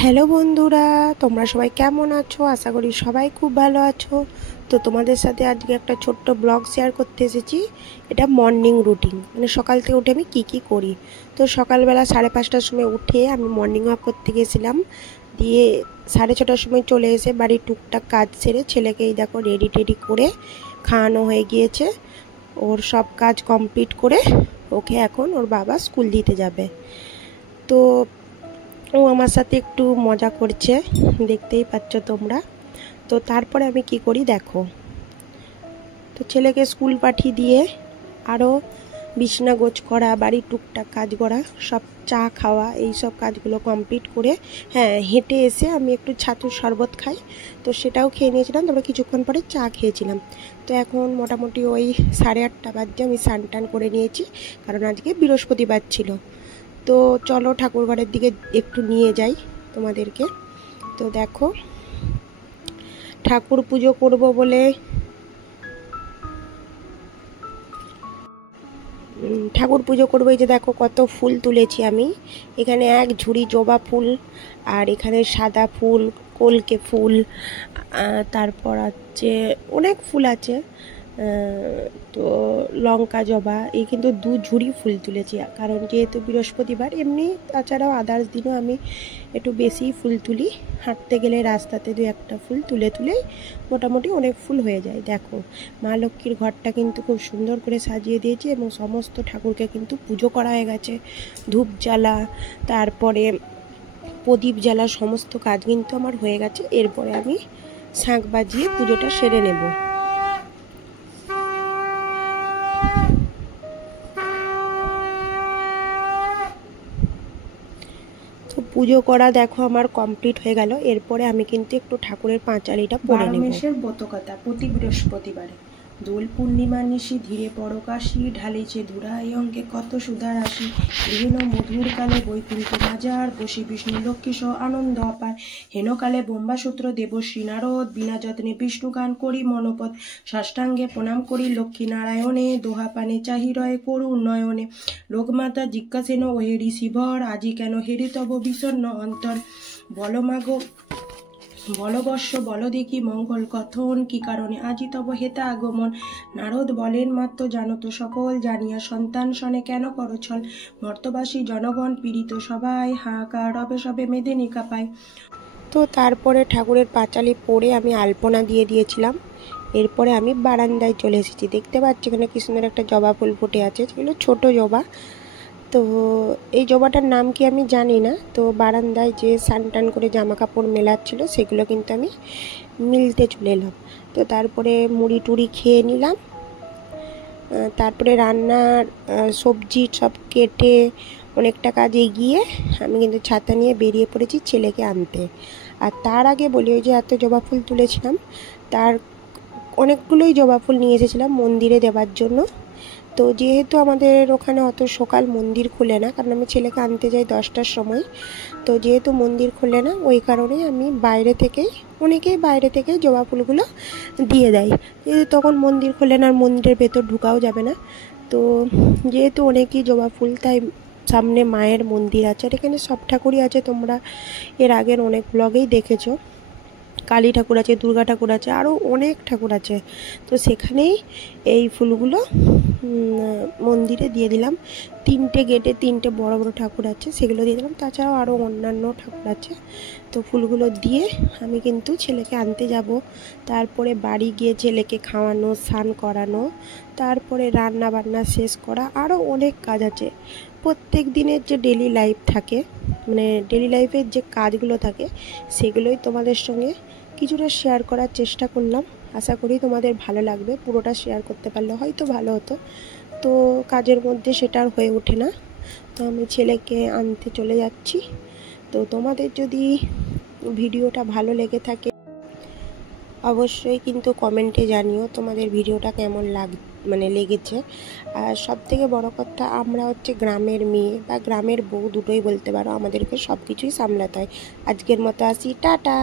Hello বন্ধুরা, তোমরা সবাই কেমন আছো? আশা করি সবাই খুব ভালো আছো। তো তোমাদের সাথে আজকে একটা ছোট্ট ব্লগ শেয়ার করতে এসেছি। এটা মর্নিং রুটিন, মানে সকাল থেকে উঠে আমি কি করি। তো সকালবেলা 5:30টার সময় উঠে আমি মর্নিং ওয়াক করতে গেছিলাম। দিয়ে 6:30টার সময় চলে এসে বাড়ির টুকটাক কাজ সেরে ছেলেকেই দেখো রেডি টেডি করে খাওয়ানো হয়ে গিয়েছে। ওর সব কাজ কমপ্লিট করে ওকে এখন ওর বাবা স্কুল দিতে যাবে। তো ও আমার সাথে একটু মজা করছে, দেখতেই পাচ্ছ তোমরা। তো তারপরে আমি কি করি দেখো। তো ছেলেকে স্কুল পাঠিয়ে দিয়ে আরও বিছানা গোছ করা, বাড়ির টুকটাক কাজ করা, সব চা খাওয়া, এই সব কাজগুলো কমপ্লিট করে হেঁটে এসে আমি একটু ছাতুর শরবত খাই। তো সেটাও খেয়ে নিয়েছিলাম, তারপরে কিছুক্ষণ পরে চা খেয়েছিলাম। তো এখন মোটামুটি ওই 8:30 বাজে আমি স্নান টান করে নিয়েছি, কারণ আজকে বৃহস্পতিবার ছিল। তো চলো ঠাকুর ঘরের দিকে একটু নিয়ে যাই তোমাদেরকে। তো দেখো ঠাকুর পুজো করব বলে এই যে দেখো কত ফুল তুলেছি আমি। এখানে এক ঝুড়ি জবা ফুল, আর এখানে সাদা ফুল, কলকে ফুল, তারপর আছে অনেক ফুল আছে। তো লঙ্কা জবা, এই কিন্তু 2 ঝুড়ি ফুল তুলেছি, কারণ যেহেতু বৃহস্পতিবার। এমনি তাছাড়াও আদার্স দিনও আমি একটু বেশি ফুল তুলি। হাঁটতে গেলে রাস্তাতে 2-1টা ফুল তুলেই মোটামুটি অনেক ফুল হয়ে যায়। দেখো মা লক্ষ্মীর ঘরটা কিন্তু খুব সুন্দর করে সাজিয়ে দিয়েছি, এবং সমস্ত ঠাকুরকে কিন্তু পুজো করা হয়ে গেছে। ধূপ জ্বালা, তারপরে প্রদীপ জ্বালা, সমস্ত কাজ কিন্তু আমার হয়ে গেছে। এরপরে আমি শাঁখ বাজিয়ে পুজোটা সেরে নেব। তো পুজো করা দেখো আমার কমপ্লিট হয়ে গেল। এরপরে আমি কিন্তু একটু ঠাকুরের পাঁচালিটা পড়ে নেব। মেষের ব্রতকথা প্রতি বৃহস্পতিবারে দোল পূর্ণিমা নিশি ধীরে পরকাশি ঢালিছে ধুরাই অঙ্কে কত সুধার আসি বিভিন্ন মধুর কালে বৈকুণ্ঠ মাজার বসি বিষ্ণু লক্ষ্মী সহ আনন্দ অপার হেনকালে ব্রহ্মাসূত্র দেবশ্রী নারদ বিনা যত্নে বিষ্ণু গান করি মনোপদ সাষ্টাঙ্গে প্রণাম করি লক্ষ্মী নারায়ণে দোহা পানে চাহিরয়ে করুণ নয়নে লোকমাতা জিজ্ঞাসেন ও হে ঋষিবর আজি কেন হেরি তব বিষণ্ণ অন্তর বলমাগো বলবর্ষ বল দেখি মঙ্গল কথন কি কারণে আজি তব হেতা আগমন নারদ বলেন মাত্র জানত সকল জানিয়া সন্তান শনে কেন করছল মর্তবাসী জনগণ পীড়িত সবাই হাহাকার রবে সবে মেদিনীকা পায়। তো তারপরে ঠাকুরের পাঁচালি পড়ে আমি আলপনা দিয়ে দিয়েছিলাম। এরপরে আমি বারান্দায় চলে এসেছি। দেখতে পাচ্ছি এখানে কি সুন্দর একটা জবা ফুল ফুটে আছে, যেগুলো ছোট জবা। তো এই জবাটার নাম কি আমি জানি না। তো বারান্দায় যে স্নান টান করে জামা কাপড় মেলাচ্ছিল সেগুলো কিন্তু আমি মিলতে চলে এলাম। তো তারপরে মুড়ি টুড়ি খেয়ে নিলাম। তারপরে রান্নার সবজি সব কেটে অনেকটা কাজ এগিয়ে আমি কিন্তু ছাতা নিয়ে বেরিয়ে পড়েছি ছেলেকে আনতে। আর তার আগে বলি, ওই যে এত জবা ফুল তুলেছিলাম, তার অনেকগুলোই জবা ফুল নিয়ে এসেছিলাম মন্দিরে দেওয়ার জন্য। তো যেহেতু আমাদের ওখানে অত সকাল মন্দির খুলে না, কারণ আমি ছেলেকে আনতে যাই 10টার সময়। তো যেহেতু মন্দির খুলে না, ওই কারণে আমি অনেকেই বাইরে থেকে জবা ফুলগুলো দিয়ে দেয়। যেহেতু তখন মন্দির খোলে না, আর মন্দিরের ভেতর ঢুকাও যাবে না। তো যেহেতু অনেকই জবা ফুল, তাই সামনে মায়ের মন্দির আছে, আর এখানে সব ঠাকুরই আছে, তোমরা এর আগের অনেক ব্লগেই দেখেছো। কালী ঠাকুর আছে, দুর্গা ঠাকুর আছে, আরও অনেক ঠাকুর আছে। তো সেখানেই এই ফুলগুলো মন্দিরে দিয়ে দিলাম। 3টে গেটে 3টে বড় বড় ঠাকুর আছে, সেগুলো দিয়ে দিলাম। তাছাড়াও আরও অন্যান্য ঠাকুর আছে। তো ফুলগুলো দিয়ে আমি কিন্তু ছেলেকে আনতে যাব। তারপরে বাড়ি গিয়ে ছেলেকে খাওয়ানো, স্নান করানো, তারপরে রান্না বান্না শেষ করা, আরও অনেক কাজ আছে। প্রত্যেক দিনের যে ডেলি লাইফ থাকে, মানে ডেলি লাইফের যে কাজগুলো থাকে, সেগুলোই তোমাদের সঙ্গে কিছুটা শেয়ার করার চেষ্টা করলাম। আশা করি তোমাদের ভালো লাগবে। পুরোটা শেয়ার করতে পারলে হয়তো ভালো হতো, তো কাজের মধ্যে সেটা আর হয়ে ওঠে না। তো আমি ছেলেকে আনতে চলে যাচ্ছি। তো তোমাদের যদি ভিডিওটা ভালো লেগে থাকে অবশ্যই কিন্তু কমেন্টে জানিও তোমাদের ভিডিওটা কেমন লেগেছে। আর সবথেকে বড় কথা, আমরা হচ্ছে গ্রামের মেয়ে বা গ্রামের বউ, দুটোই বলতে পারো। আমাদেরকে সব কিছুই সামলাতে হয়। আজকের মতো আসি, টাটা।